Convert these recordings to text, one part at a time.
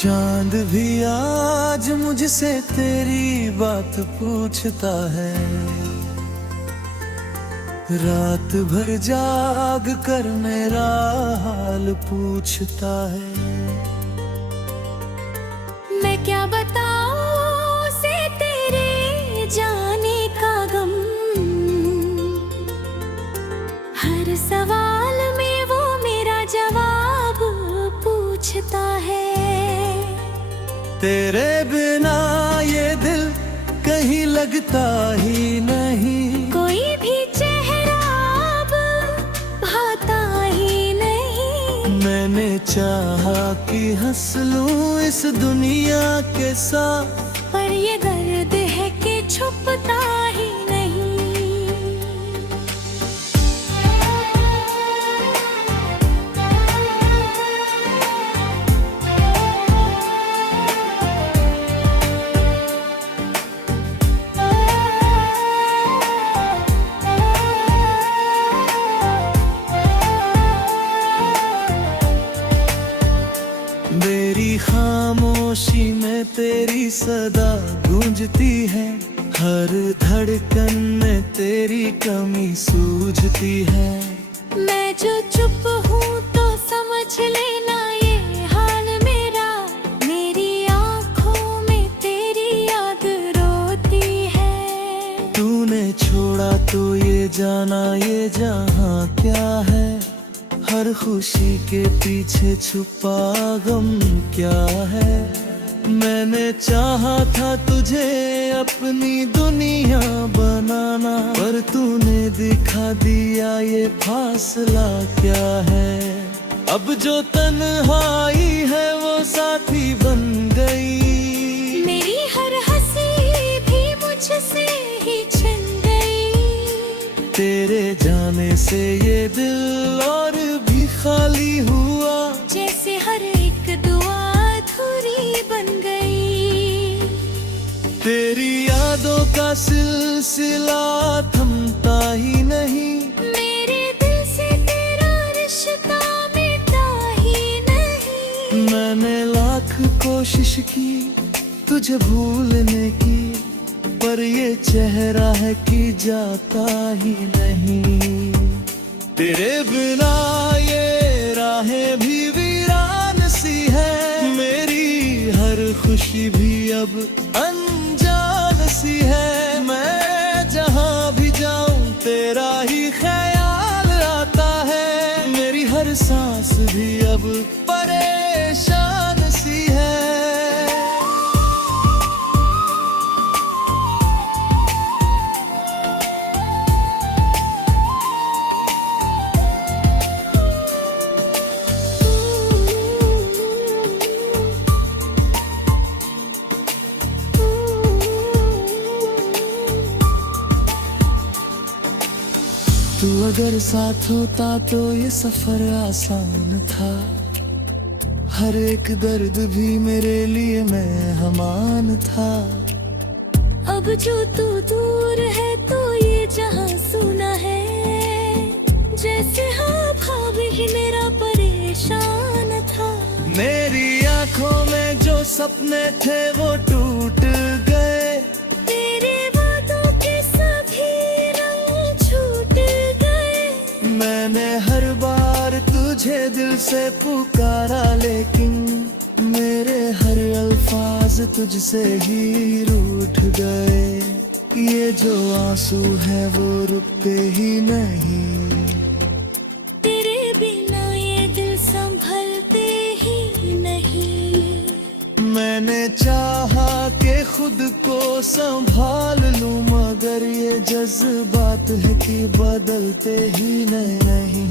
चांद भी आज मुझसे तेरी बात पूछता है, रात भर जाग कर मेरा हाल पूछता है। मैं क्या बताऊं उसे तेरे जाने का गम, हर सवाल में वो मेरा जवाब पूछता है। तेरे बिना ये दिल कहीं लगता ही नहीं, कोई भी चेहरा अब भाता ही नहीं। मैंने चाहा कि हंस लूं इस दुनिया के साथ, पर ये दर्द है कि छुपता ही नहीं। मेरी खामोशी में तेरी सदा गूंजती है, हर धड़कन में तेरी कमी सूझती है। मैं जो चुप हूँ तो समझ लेना ये हाल मेरा, मेरी आँखों में तेरी याद रोती है। तूने छोड़ा तो ये जाना ये जहाँ क्या है, हर खुशी के पीछे छुपा गम क्या है। मैंने चाहा था तुझे अपनी दुनिया बनाना, पर तूने दिखा दिया ये फासला क्या है। अब जो तन्हाई है वो साथी बन गई, मेरी हर हंसी भी मुझसे ही छिन गई। तेरे जाने से ये दिल और भी खाली हुआ, जैसे हर एक दुआ अधूरी बन गई। तेरी यादों का सिलसिला थमता ही नहीं, मेरे दिल से तेरा रिश्ता मिटा ही नहीं। मैंने लाख कोशिश की तुझे भूलने की, पर ये चेहरा है कि जाता ही नहीं। तेरे बिना ये राहें भी वीरान सी है, मेरी हर खुशी भी अब अनजान सी है। मैं जहाँ भी जाऊँ तेरा ही ख्याल आता है, मेरी हर सांस भी अब परेशान सी है। तू अगर साथ होता तो ये सफर आसान था, हर एक दर्द भी मेरे लिए मेहमान था। अब जो तू दूर है तो ये जहां सुना है, जैसे हाँ ख्वाब ही मेरा परेशान था। मेरी आंखों में जो सपने थे वो टूट गए, तेरे वादों के सभी रंग छूट गए। मैंने हर बार तुझे दिल से पुकारा, लेकिन मेरे हर अल्फाज तुझसे ही रूठ गए। ये जो आंसू है वो रुकते ही नहीं, तेरे बिना ये दिल संभलते ही नहीं। मैंने चाहा कि खुद को संभाल लूं, मगर ये जज्बात है कि बदलते ही नहीं।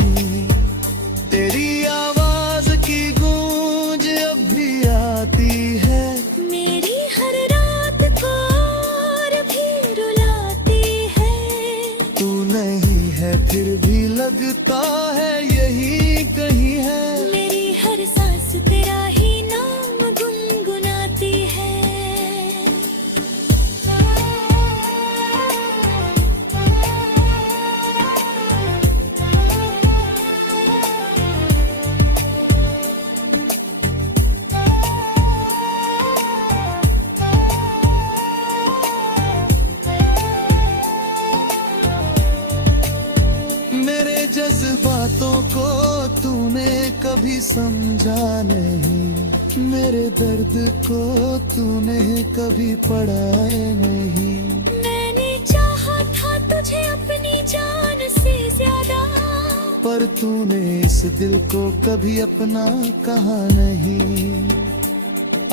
तेरी आवाज की गूंज अब भी आती है, मेरी हर रात को और भी रुलाती है। तू नहीं है फिर भी लगता है यही कहीं है। मेरी हर सांस तेरा ही नाम गुनगुनाती है। समझा नहीं, मेरे दर्द को तूने कभी पढ़ा नहीं। मैंने चाहा था तुझे अपनी जान से ज्यादा, पर तूने इस दिल को कभी अपना कहा नहीं।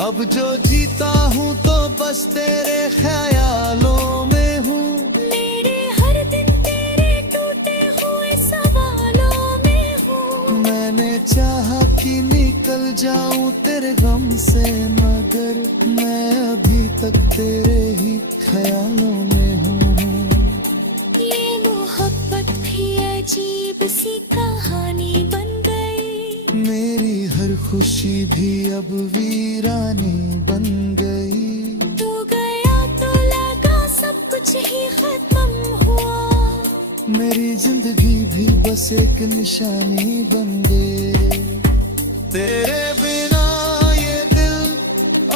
अब जो जीता हूँ तो बस तेरे ख्यालों में हूँ, मेरे हर दिन तेरे टूटे हुए सवालों में हूँ। मैंने चाहा कि निकल जाऊं तेरे गम से, मगर मैं अभी तक तेरे ही ख्यालों में हूँ। ये मोहब्बत भी अजीब सी कहानी बन गई, मेरी हर खुशी भी अब वीरानी बन गई। तू गया तो लगा सब कुछ ही खत्म हुआ, मेरी जिंदगी भी बस एक निशानी बन गई। तेरे बिना ये दिल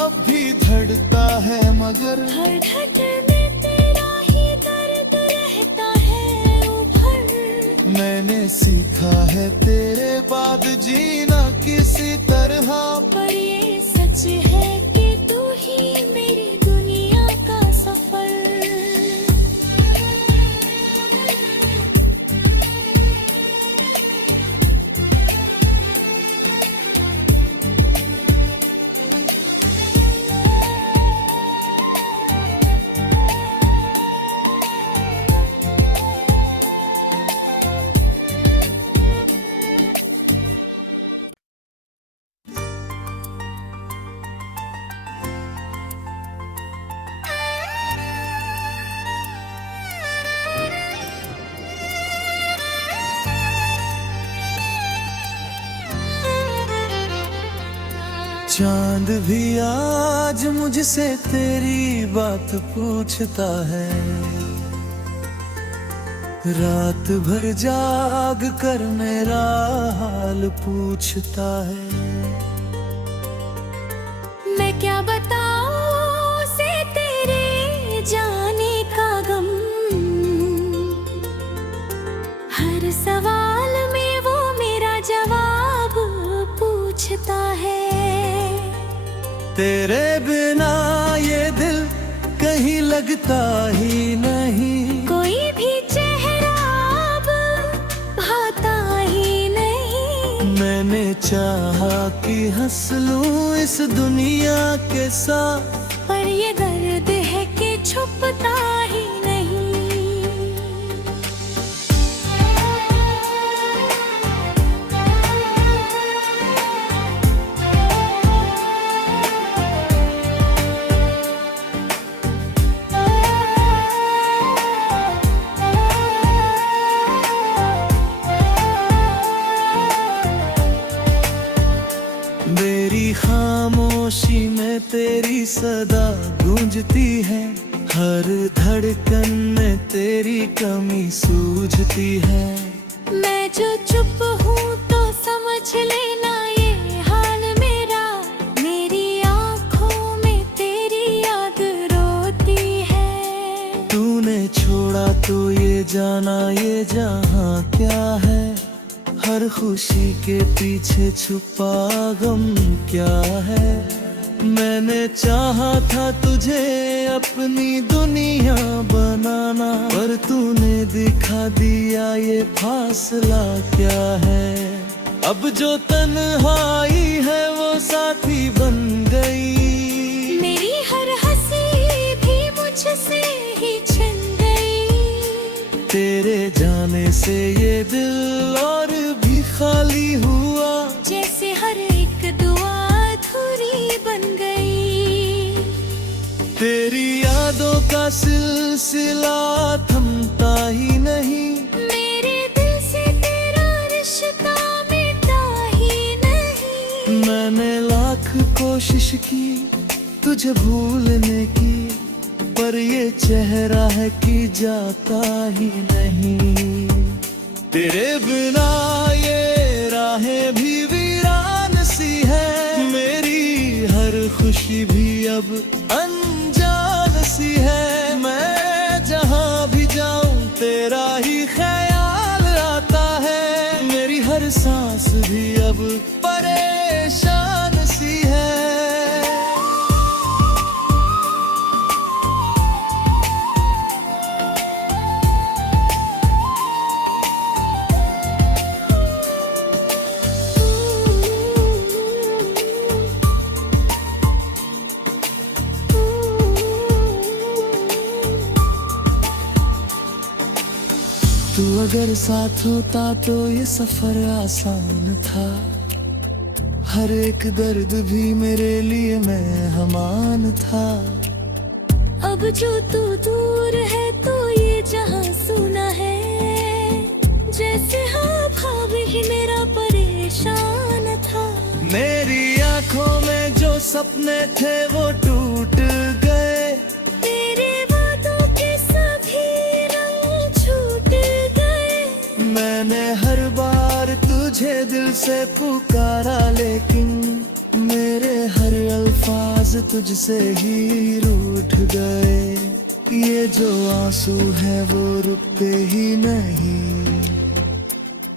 अब भी धड़कता है, मगर हर धड़कन में तेरा ही दर्द रहता है उभर। मैंने सीखा है तेरे बाद जीना किसी तरह, पर ये सच है कि तू ही मेरी दुनिया का सफर। चांद भी आज मुझसे तेरी बात पूछता है, रात भर जाग कर मेरा हाल पूछता है। मैं क्या बताऊं उसे तेरे जाने का गम, हर सवाल में वो मेरा जवाब पूछता है। तेरे बिना ये दिल कहीं लगता ही नहीं, कोई भी चेहरा अब भाता ही नहीं। मैंने चाहा कि हंस लूं इस दुनिया के साथ, पर ये दर्द है कि छुपता ही नहीं। मेरी खामोशी में तेरी सदा गूंजती है, हर धड़कन में तेरी कमी सूझती है। मैं जो चुप हूँ तो समझ लेना ये हाल मेरा, मेरी आँखों में तेरी याद रोती है। तूने छोड़ा तो ये जाना ये जहाँ क्या है, हर खुशी के पीछे छुपा गम क्या है। मैंने चाहा था तुझे अपनी दुनिया बनाना, पर तूने दिखा दिया ये फासला क्या है। अब जो तन्हाई है वो साथी बन गई, मेरी हर हंसी भी मुझसे ही छिन गई। तेरे जाने से ये दिल और भी खाली हुआ, जैसे हर एक दुआ अधूरी बन गई। तेरी यादों का सिलसिला थमता ही नहीं, मेरे दिल से तेरा रिश्ता मिटा ही नहीं। मैंने लाख कोशिश की तुझे भूलने की, पर ये चेहरा है कि जाता ही नहीं। तेरे बिना ये राहें भी वीरान सी है, मेरी हर खुशी भी अब अनजान सी है। मैं जहाँ भी जाऊँ तेरा ही ख्याल आता है, मेरी हर सांस भी अब परे अगर साथ होता तो ये सफर आसान था, हर एक दर्द भी मेरे लिए मेहमान था। अब जो तू दूर है तो ये जहां सुना है, जैसे हाँ ख्वाब ही मेरा परेशान था। मेरी आंखों में जो सपने थे वो टूट गए, तेरे वादों के सभी रंग छूट गए। मैंने हर बार तुझे दिल से पुकारा, लेकिन मेरे हर अल्फाज तुझसे ही रूठ गए। ये जो आंसू है वो रुकते ही नहीं,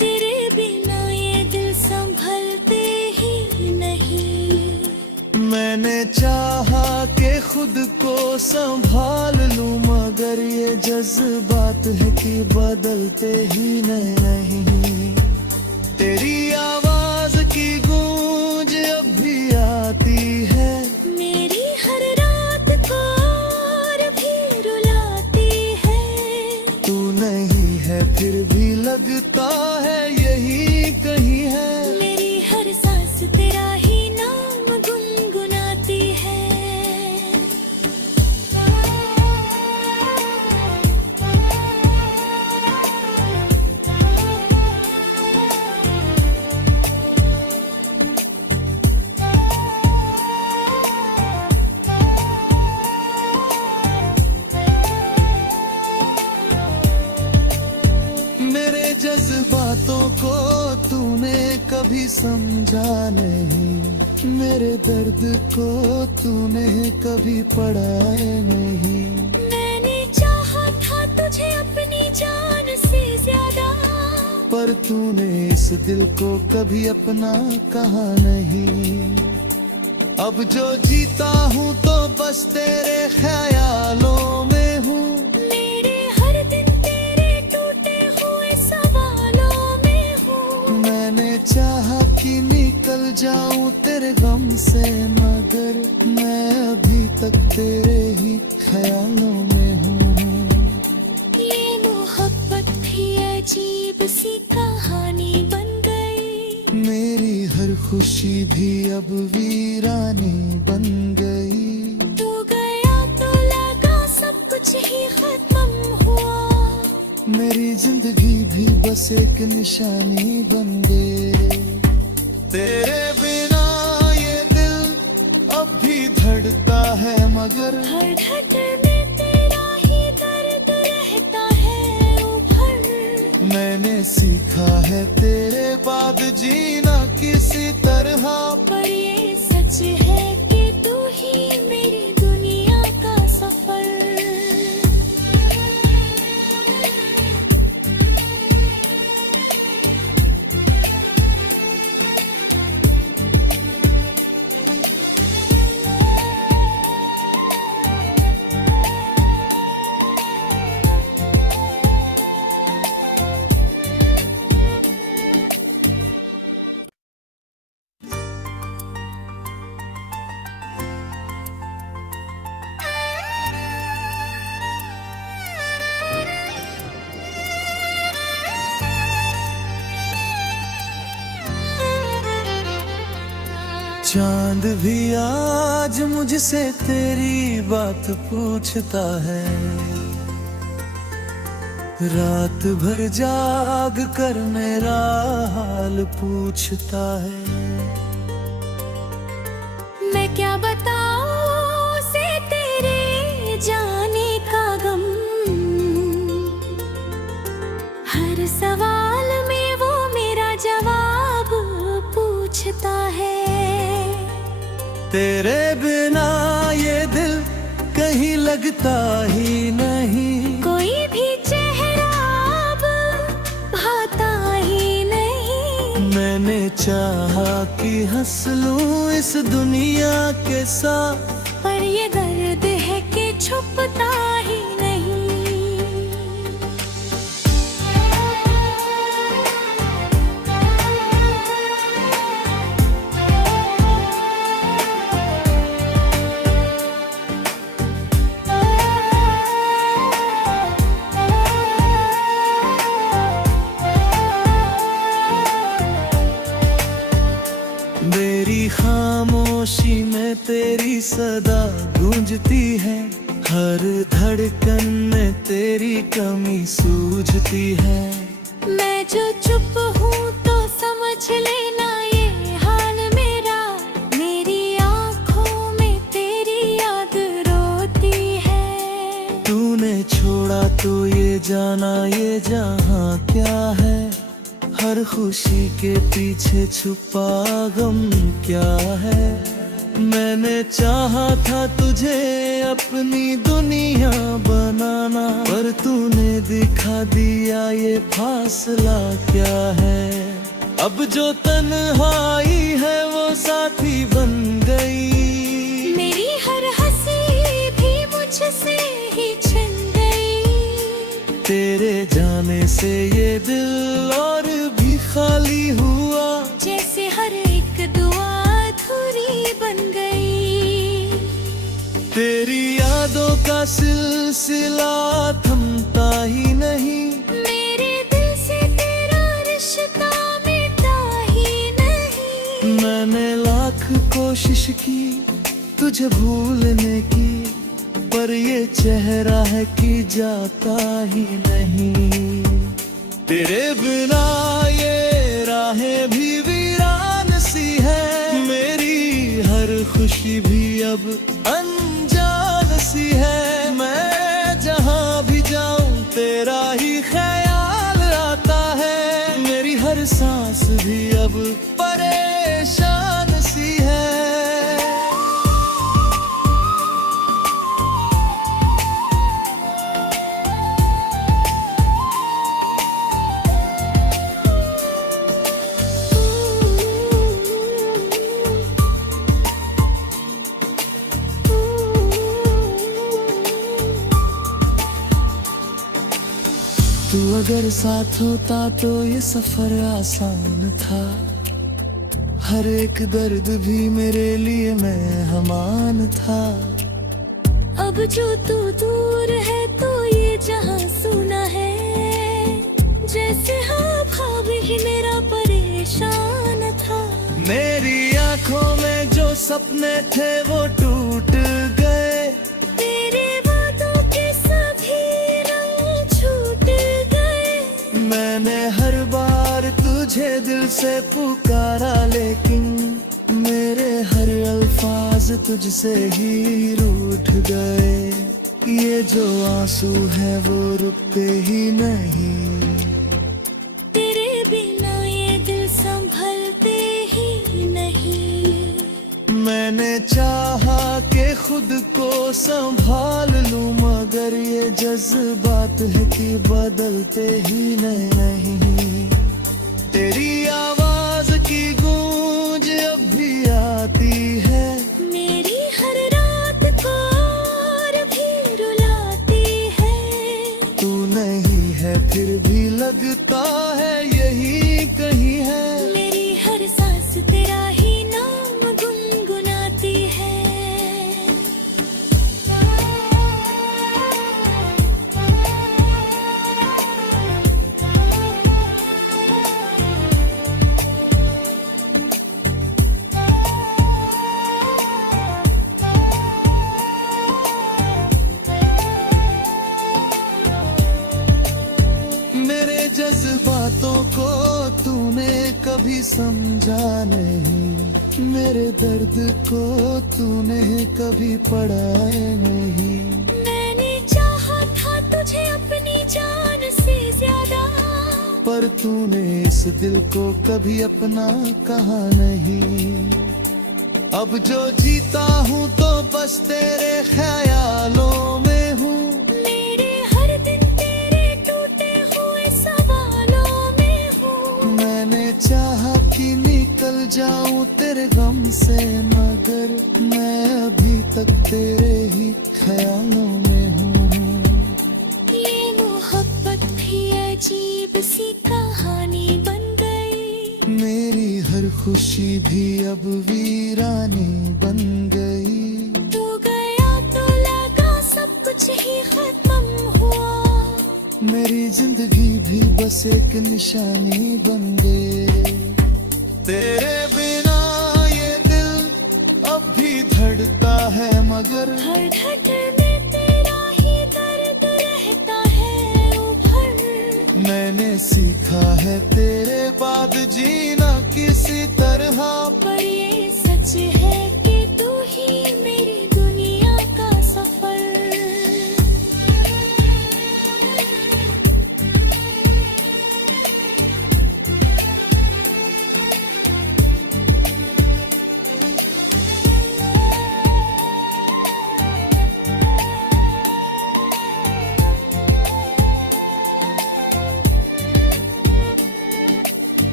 तेरे बिना ये दिल संभलते ही नहीं। मैंने चाहा कि खुद को संभाल लूं, मगर ये जज्बात है कि बदलते ही नहीं। तेरी आवाज की गूंज अब भी आती है, मेरी हर रात को और भी रुलाती है। तू नहीं है फिर भी लगता है यही कहीं है। मेरी हर सांस तेरा ही नाम गुनगुनाती है। मेरे जज्बातों को तूने कभी समझा नहीं, मेरे दर्द को तूने कभी पढ़ा नहीं। मैंने चाहा था तुझे अपनी जान से ज्यादा, पर तूने इस दिल को कभी अपना कहा नहीं। अब जो जीता हूँ तो बस तेरे ख्यालों में हूँ, मेरे हर दिन तेरे टूटे हुए सवालों में हूँ। मैंने चाहा कि निकल जाऊं तेरे गम से, मगर मैं अभी तक तेरे ही ख्यालों में हूँ। ये मोहब्बत भी अजीब सी कहानी बन गई, मेरी हर खुशी भी अब वीरानी बन गई। तू गया तो लगा सब कुछ ही खत्म हुआ। मेरी जिंदगी भी बस एक निशानी बन गई। तेरे बिना ये दिल अब भी धड़कता है, मगर हर धड़कन में तेरा ही दर्द रहता है उभर। मैंने सीखा है तेरे बाद जीना किसी तरह। पर ये सच है कि तू ही मेरी दुनिया का सफर। चांद भी आज मुझसे तेरी बात पूछता है, रात भर जाग कर मेरा हाल पूछता है। मैं क्या बताऊं उसे तेरे जाने का गम, हर सवाल में वो मेरा जवाब पूछता है। तेरे बिना ये दिल कहीं लगता ही नहीं, कोई भी चेहरा अब भाता ही नहीं। मैंने चाहा कि हंस लूं इस दुनिया के साथ, पर ये दर्द है कि छुपता ही नहीं। खामोशी में तेरी सदा गूंजती है, हर धड़कन में तेरी कमी सूझती है। मैं जो चुप हूँ तो समझ लेना ये हाल मेरा, मेरी आँखों में तेरी याद रोती है। तूने छोड़ा तो ये जाना ये जहाँ क्या है, हर खुशी के पीछे छुपा गम क्या है। मैंने चाहा था तुझे अपनी दुनिया बनाना, पर तूने दिखा दिया ये फासला क्या है। अब जो तन्हाई है वो साथी बन गई, मेरी हर हंसी भी मुझसे ही छिन गई। तेरे जाने से ये दिल और भी खाली हुआ, जैसे हर एक दुआ अधूरी बन गई। तेरी यादों का सिलसिला थमता ही नहीं, मेरे दिल से तेरा रिश्ता मिटा ही नहीं। मैंने लाख कोशिश की तुझे भूलने की, पर ये चेहरा है कि जाता ही नहीं। तेरे बिना ये राहें भी वीरान सी है, मेरी हर खुशी भी अब अनजान सी है। मैं जहाँ भी जाऊँ तेरा ही ख्याल आता है, मेरी हर सांस भी अब परेशान सी है। तू अगर साथ होता तो ये सफर आसान था, हर एक दर्द भी मेरे लिए मेहमान था। अब जो तू दूर है तो ये जहां सुना है, जैसे हाँ ख्वाब ही मेरा परेशान था। मेरी आंखों में जो सपने थे वो टूट गए, तेरे वादों के सभी रंग छूट गए। मैंने हर बार तुझे दिल से पुकारा, लेकिन मेरे हर अल्फाज तुझसे ही रूठ गए। ये जो आंसू है वो रुकते ही नहीं, तेरे बिना ये दिल संभलते ही नहीं। मैंने चाहा कि खुद को संभाल लूं, मगर ये जज्बात है कि बदलते ही नहीं। तेरी आवाज की गूंज अब भी आती है, मेरी हर रात को और भी रुलाती है। तू नहीं है फिर भी लगता है यही कहीं है। मेरी हर सांस तेरा ही नाम गुनगुनाती है। मेरे जज्बातों को तूने कभी समझा नहीं, मेरे दर्द को तूने कभी पढ़ा नहीं। मैंने चाहा था तुझे अपनी जान से ज्यादा, पर तूने इस दिल को कभी अपना कहा नहीं। अब जो जीता हूँ तो बस तेरे ख्यालों में हूँ, मेरे हर दिन तेरे टूटे हुए सवालों में हूँ। मैंने चाहा कि निकल जाऊं तेरे गम से, मगर मैं अभी तक तेरे ही ख्यालों में हूँ। ये मोहब्बत भी अजीब सी कहानी बन गई, मेरी हर खुशी भी अब वीरानी बन गई। तू गया तो लगा सब कुछ ही खत्म हुआ, मेरी जिंदगी भी बस एक निशानी बन गई। तेरे बिना ये दिल अब मगर हर धड़कन में तेरा ही दर्द रहता है उभर। मैंने सीखा है तेरे बाद जीना किसी तरह। पर ये सच है कि तू ही मेरी दुनिया का सफर।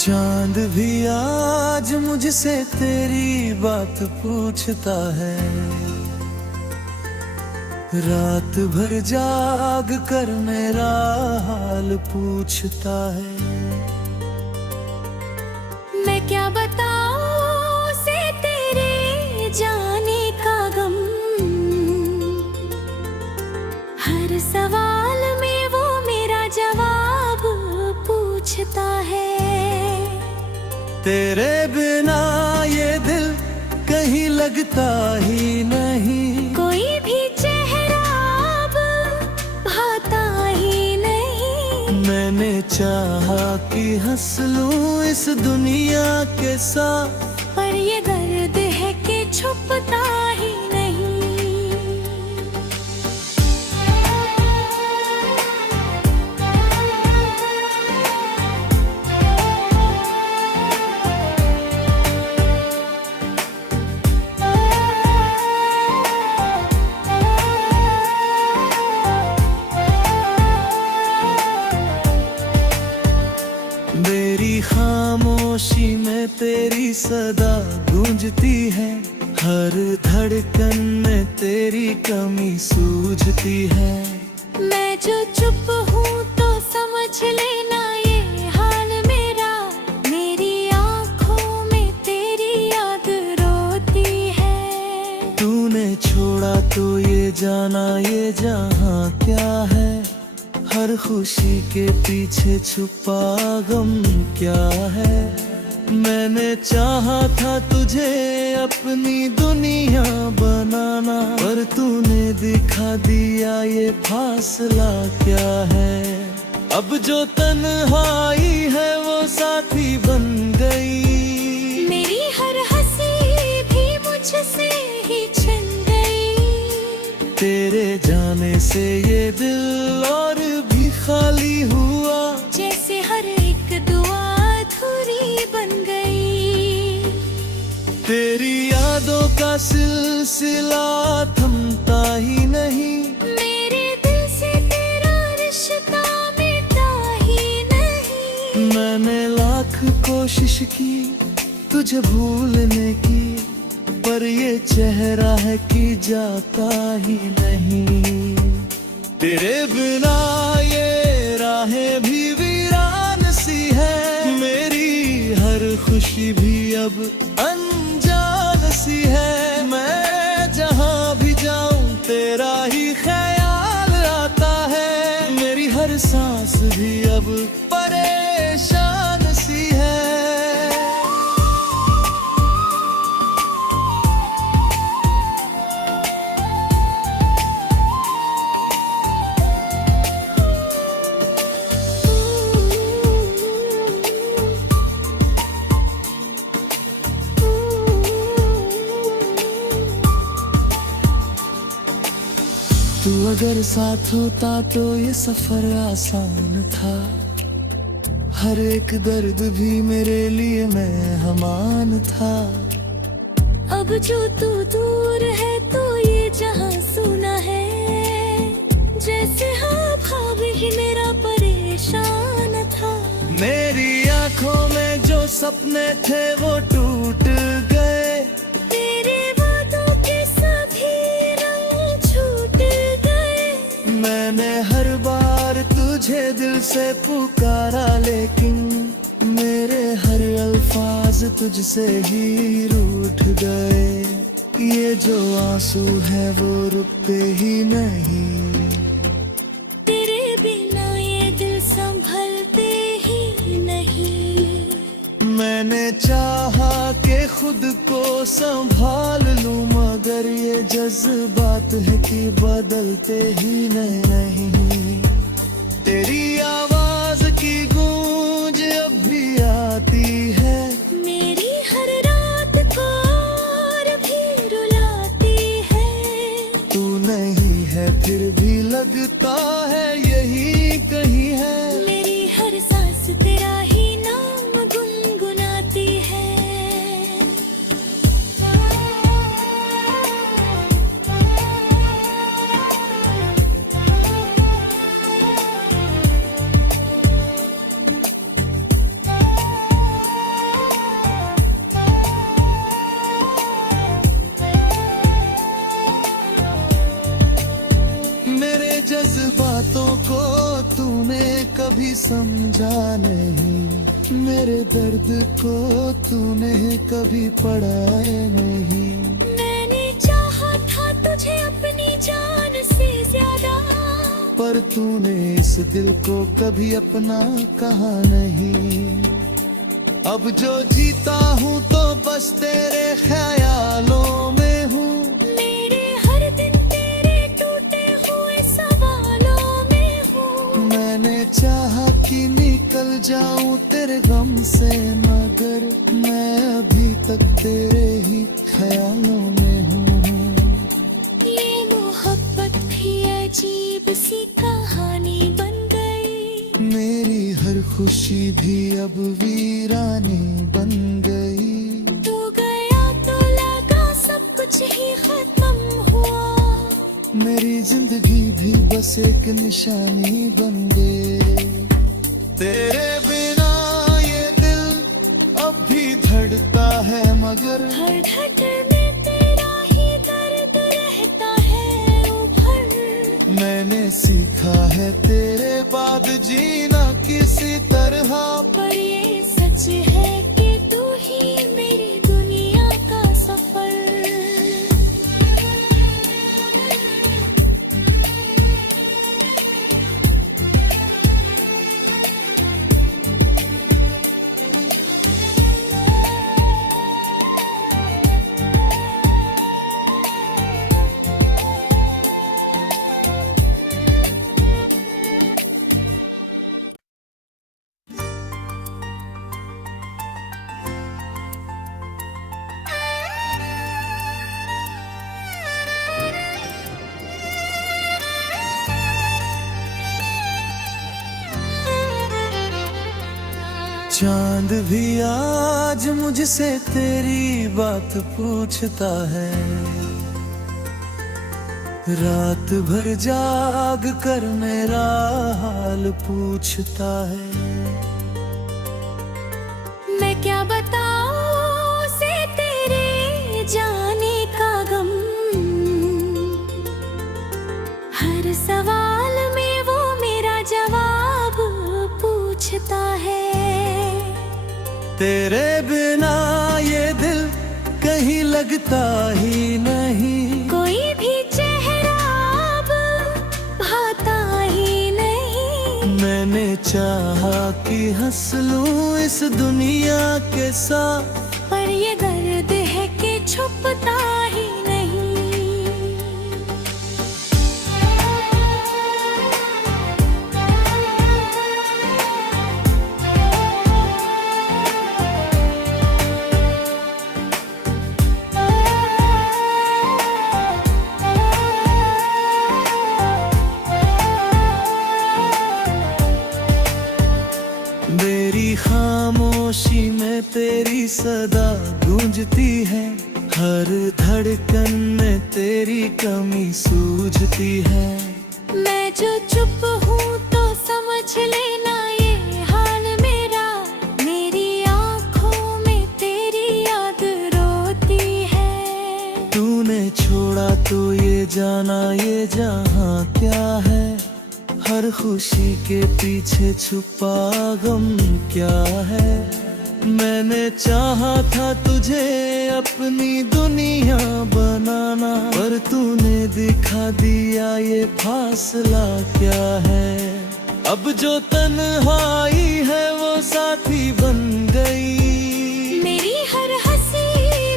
चांद भी आज मुझसे तेरी बात पूछता है। रात भर जाग कर मेरा हाल पूछता है। मैं क्या बताऊं उसे तेरे जाने का गम। हर सवाल में वो मेरा जवाब पूछता है। तेरे बिना ये दिल कहीं लगता ही नहीं। कोई भी चेहरा अब भाता ही नहीं। मैंने चाहा कि हंस लूं इस दुनिया के साथ। पर ये दर्द है कि छुपता ही नहीं। मेरी खामोशी में तेरी सदा गूंजती है। हर धड़कन में तेरी कमी सूझती है। मैं जो चुप हूँ तो समझ लेना ये हाल मेरा। मेरी आँखों में तेरी याद रोती है। तूने छोड़ा तो ये जाना ये जहाँ क्या है। हर खुशी के पीछे छुपा गम क्या है। मैंने चाहा था तुझे अपनी दुनिया बनाना। पर तूने दिखा दिया ये फासला क्या है। अब जो तन्हाई है वो साथी बन गई। मेरी हर हंसी भी मुझसे ही छिन गई। तेरे जाने से ये दिल और भी खाली हुआ। जैसे हर एक दुआ अधूरी बन गई। तेरी यादों का सिलसिला थमता ही नहीं। मेरे दिल से तेरा रिश्ता मिटता ही नहीं। मैंने लाख कोशिश की तुझे भूलने की। पर ये चेहरा है कि जाता ही नहीं। तेरे बिना ये राहें भी वीरान सी है। मेरी हर खुशी भी अब अनजान सी है। मैं जहाँ भी जाऊँ तेरा ही ख्याल आता है। मेरी हर सांस भी अब परेशान सी है। तू अगर साथ होता तो ये सफर आसान था। हर एक दर्द भी मेरे लिए मेहमान था। अब जो तू दूर है तो ये जहां सुना है। जैसे हाँ ख्वाब ही मेरा परेशान था। मेरी आंखों में जो सपने थे वो टूट गए। तेरे वादों के सभी रंग छूट गए। मैंने हर बार तुझे दिल से पुकारा लेकिन मेरे हर अल्फाज तुझसे ही रूठ गए, ये जो आंसू है वो रुकते ही नहीं। तेरे बिना ये दिल संभलते ही नहीं। मैंने चाहा कि खुद को संभाल लूं, मगर ये जज्बात है कि बदलते ही नहीं। तेरी आवाज की गूंज अब भी आती है, मेरी हर रात को और भी रुलाती है। तू नहीं है फिर भी लगता है यही कहीं है। मेरी हर सांस तेरा ही नाम गुनगुनाती है। जज्बातों को तूने कभी समझा नहीं, मेरे दर्द को तूने कभी पढ़ा नहीं। मैंने चाहा था तुझे अपनी जान से ज्यादा, पर तूने इस दिल को कभी अपना कहा नहीं। अब जो जीता हूँ तो बस तेरे ख्यालों में हूँ, मेरे हर दिन तेरे टूटे हुए सवालों में हूँ। मैंने चाहा कि निकल जाऊं तेरे गम से, मगर मैं अभी तक तेरे ही ख्यालों में हूँ। ये मोहब्बत भी अजीब सी कहानी बन गई, मेरी हर खुशी भी अब वीरानी बन गई। तू गया तो लगा सब कुछ ही खत्म हुआ, मेरी जिंदगी भी बस एक निशानी बन गई। तेरे बिना ये दिल अब भी धड़कता है, मगर हर धड़कन में तेरा ही दर्द रहता है उभर। मैंने सीखा है तेरे बाद जीना किसी तरह, पर ये सच है कि तू ही मेरी दुनिया का सफर। चांद भी आज मुझसे तेरी बात पूछता है, रात भर जाग कर मेरा हाल पूछता है। मैं क्या बताऊं उसे तेरे जाने का गम, हर सवाल में वो मेरा जवाब पूछता है। तेरे बिना ये दिल कहीं लगता ही नहीं, कोई भी चेहरा अब भाता ही नहीं। मैंने चाहा कि हंस लूं इस दुनिया के साथ, पर ये दर्द है कि छुपता ही नहीं। मेरी खामोशी में तेरी सदा गूंजती है, हर धड़कन में तेरी कमी सूझती है। मैं जो चुप हूँ तो समझ लेना ये हाल मेरा, मेरी आँखों में तेरी याद रोती है। तूने छोड़ा तो ये जाना ये जहाँ क्या है, हर खुशी के पीछे छुपा गम क्या है। मैंने चाहा था तुझे अपनी दुनिया बनाना, पर तूने दिखा दिया ये फासला क्या है। अब जो तन्हाई है वो साथी बन गई, मेरी हर हंसी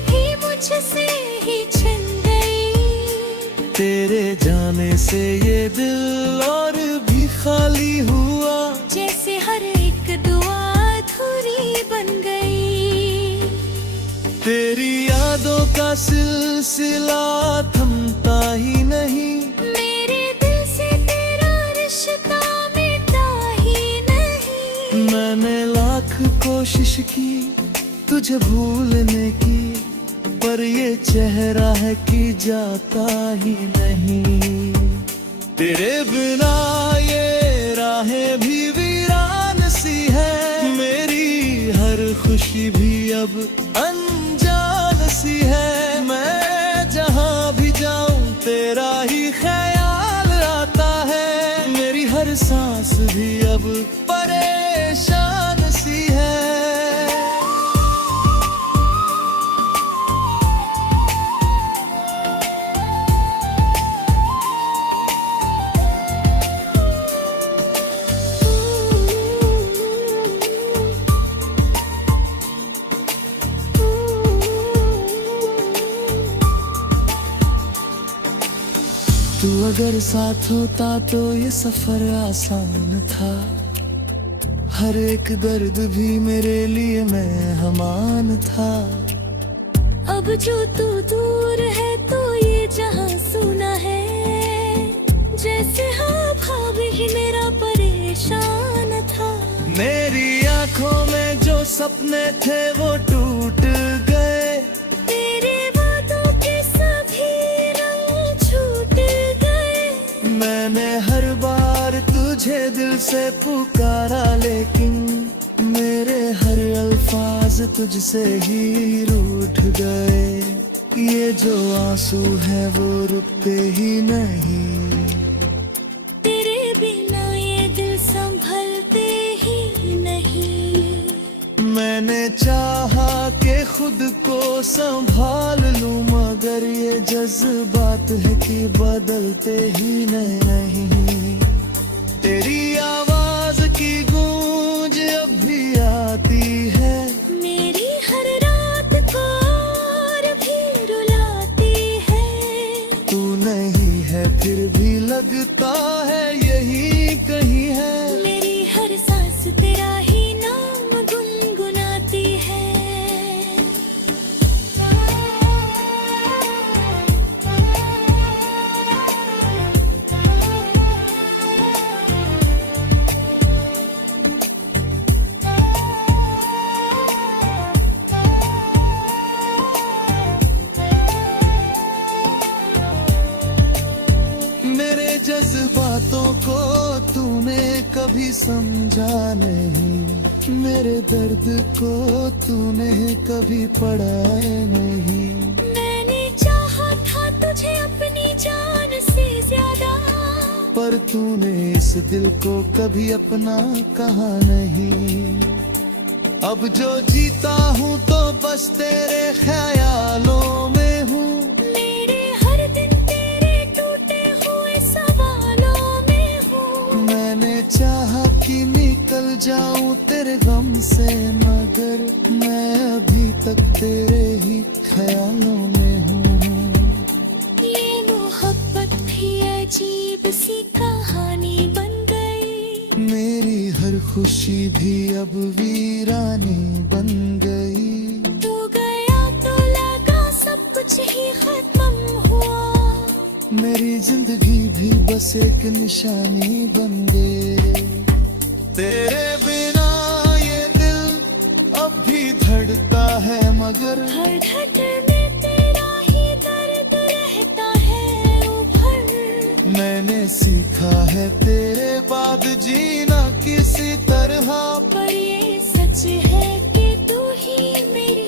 भी मुझसे ही छिन गई। तेरे जाने से ये दिल और भी खाली हुआ, जैसे हर एक दुआ अधूरी बन गई। तेरी यादों का सिलसिला थमता ही नहीं, मेरे दिल से तेरा रिश्ता मिटा ही नहीं। मैंने लाख कोशिश की तुझे भूलने की, पर ये चेहरा है कि जाता ही नहीं। तेरे बिना ये राहें भी वीरान सी है, मेरी हर खुशी भी अब अनजान सी है। मैं जहाँ भी जाऊँ तेरा ही ख्याल आता है, मेरी हर सांस भी अब परेशान सी है। तू अगर साथ होता तो ये सफर आसान था, हर एक दर्द भी मेरे लिए मेहमान था। अब जो तू दूर है तो ये जहां सुना है, जैसे हाँ ख्वाब ही मेरा परेशान था। मेरी आंखों में जो सपने थे वो टूट गए, तेरे वादों के सभी रंग छूट गए। मैंने हर बार तुझे दिल से पुकारा, लेकिन मेरे हर अल्फाज तुझसे ही रूठ गए। ये जो आंसू है वो रुकते ही नहीं, तेरे बिना ये दिल संभलते ही नहीं। मैंने चाहा कि खुद को संभाल लूं, मगर ये जज्बात है कि बदलते ही नहीं। तेरी आवाज की गूंज अब भी आती है, मेरी हर रात को और भी रुलाती है। तू नहीं है फिर भी लगता है यही कहीं है। मेरी हर सांस तेरा ही नाम गुनगुनाती है। मेरे जज्बातों को तूने कभी समझा नहीं, मेरे दर्द को तूने कभी पढ़ा नहीं। मैंने चाहा था तुझे अपनी जान से ज्यादा, पर तूने इस दिल को कभी अपना कहा नहीं। अब जो जीता हूँ तो बस तेरे ख्यालों में हूँ, मेरे हर दिन तेरे टूटे हुए सवालों में हूँ। मैंने चाहा कि निकल जाऊं तेरे गम से, मगर मैं अभी तक तेरे ही ख्यालों में हूँ। ये मोहब्बत भी अजीब सी कहानी बन गई, मेरी हर खुशी भी अब वीरानी बन गई। तू गया तो लगा सब कुछ ही खत्म हुआ, मेरी जिंदगी भी बस एक निशानी बन गई। तेरे बिना ये दिल अब भी धड़कता है, मगर हर धड़कन में तेरा ही दर्द रहता है उभर। मैंने सीखा है तेरे बाद जीना किसी तरह, पर ये सच है कि तू ही मेरी